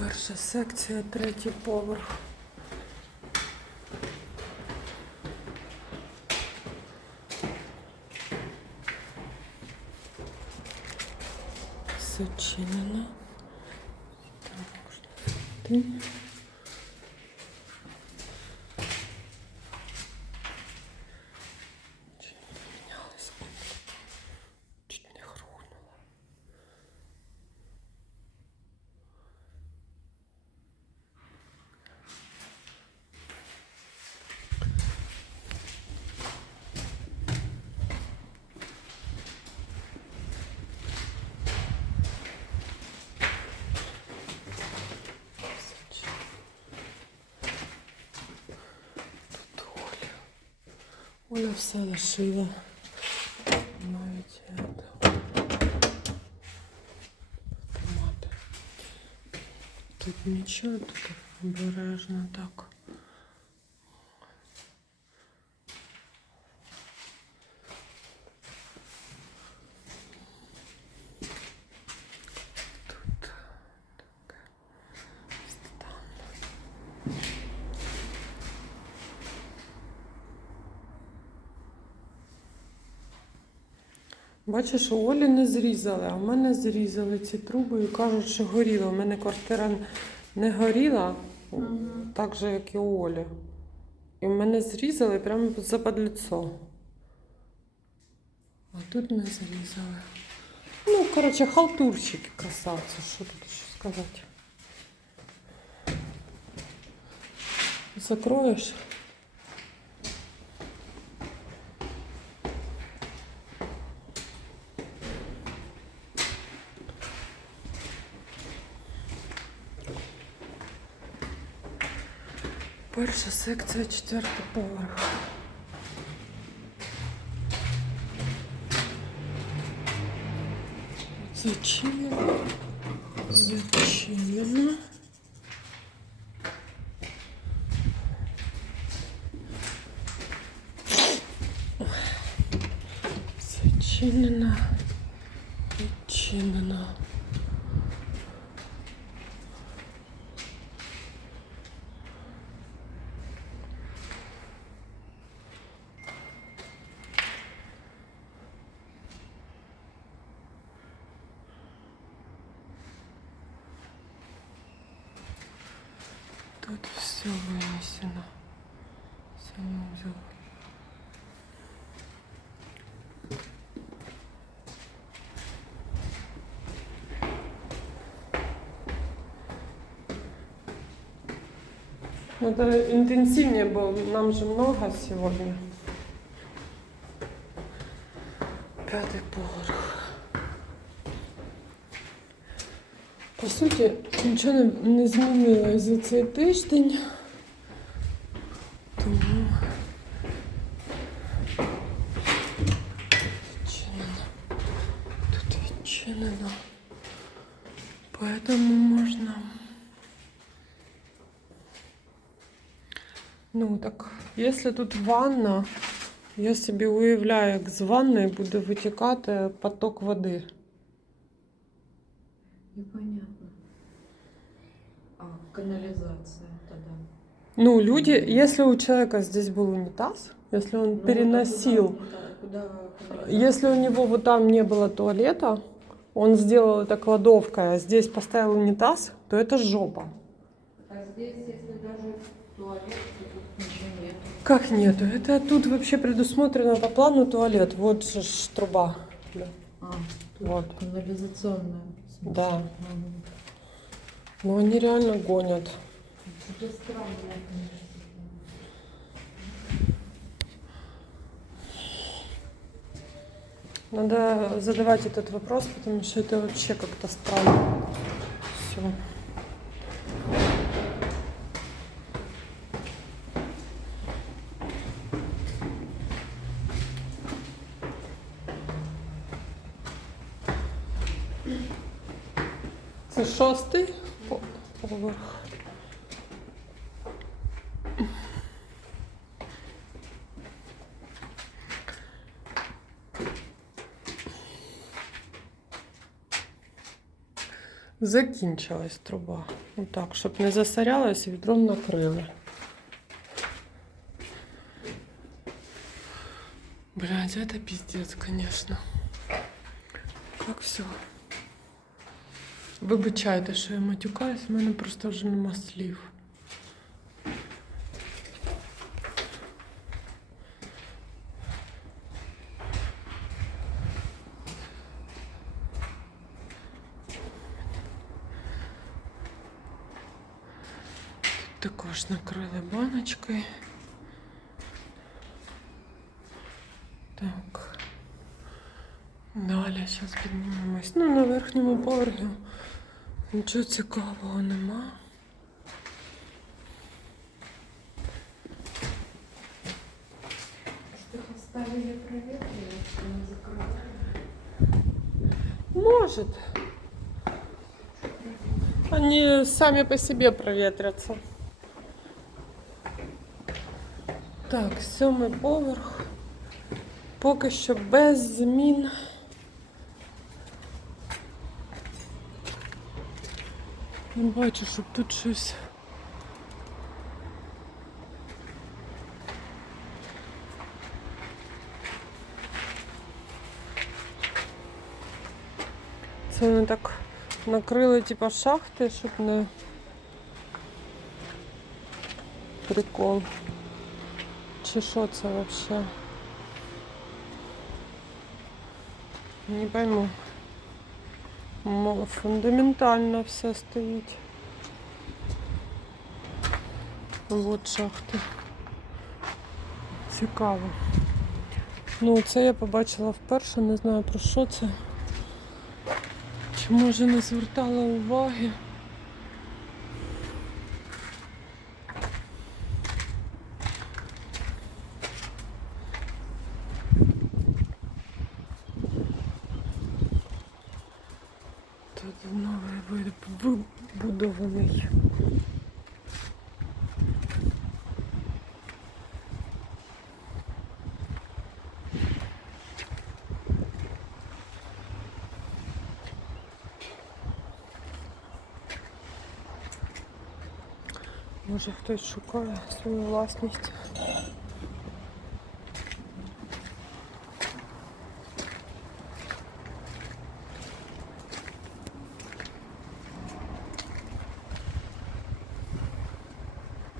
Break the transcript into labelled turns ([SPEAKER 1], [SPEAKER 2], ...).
[SPEAKER 1] Перша секція, третій поверх. Все чинено. Так, можна Оля все лишила. Навіть это. Автомати. Тут нічого, тут обережно так. Бачиш, у Олі не зрізали, а в мене зрізали ці труби і кажуть, що горіло. У мене квартира не горіла, так же, як і у Олі. І в мене зрізали прямо за подліцо. А тут не зрізали. Ну, коротше, халтурщики красавці, що тут ще сказати. Закроєш? Перша секція, четвертий поверх. Зачинено. Зачинено. Зачинено. Зачинено. Тут все вынесено. Санузел. Надо интенсивнее было, нам же много сегодня. П'ятий поверх. По суті, нічого не, змінилося за цей тиждень. Тому відчинено. Тут відчинено. Поэтому можна. Ну так, якщо тут ванна, я собі уявляю, як з ванної буде витікати поток води.
[SPEAKER 2] Непонятно. А, канализация тогда.
[SPEAKER 1] Ну, люди, если у человека здесь был унитаз, если он
[SPEAKER 2] Ну,
[SPEAKER 1] переносил,
[SPEAKER 2] Куда, куда канализация?
[SPEAKER 1] если у него вот там не было туалета, он сделал это кладовкой, а здесь поставил унитаз, то это жопа.
[SPEAKER 2] А здесь, если даже туалет, то тут ничего нет.
[SPEAKER 1] Как нету? Это тут вообще предусмотрено по плану туалет. Вот же ж труба. Да.
[SPEAKER 2] А,
[SPEAKER 1] Вот.
[SPEAKER 2] канализационная.
[SPEAKER 1] Да.
[SPEAKER 2] Мгм.
[SPEAKER 1] Ну они реально гонят. Надо задавать этот вопрос, потому что это вообще как-то странно. Все. Це шостий по- поверх. Закінчилась труба. Отак, щоб не засорялась, відром накрили. Блядь, это пиздец, конечно. Как все. Вибачайте, що я матюкаюсь, в мене просто вже нема слів. Тут також накрили баночкою. Так. Далі зараз піднімемось. Ну, на верхньому поверхі нічого цікавого нема.
[SPEAKER 2] Может, их оставили проветривать, что не закрыли?
[SPEAKER 1] Может. Они сами по себе проветрятся. Так, сьомий поверх. Поки що без змін. Не бачу, щоб тут щось. Це вони так накрили, типа шахти, щоб не прикол. Чи що це вообще? Не пойму. Фундаментально все стоїть. Вот шахти. Цікаво. Ну, це я побачила вперше, не знаю про що це. Чи може не звертала уваги? Може хтось шукає свою власність.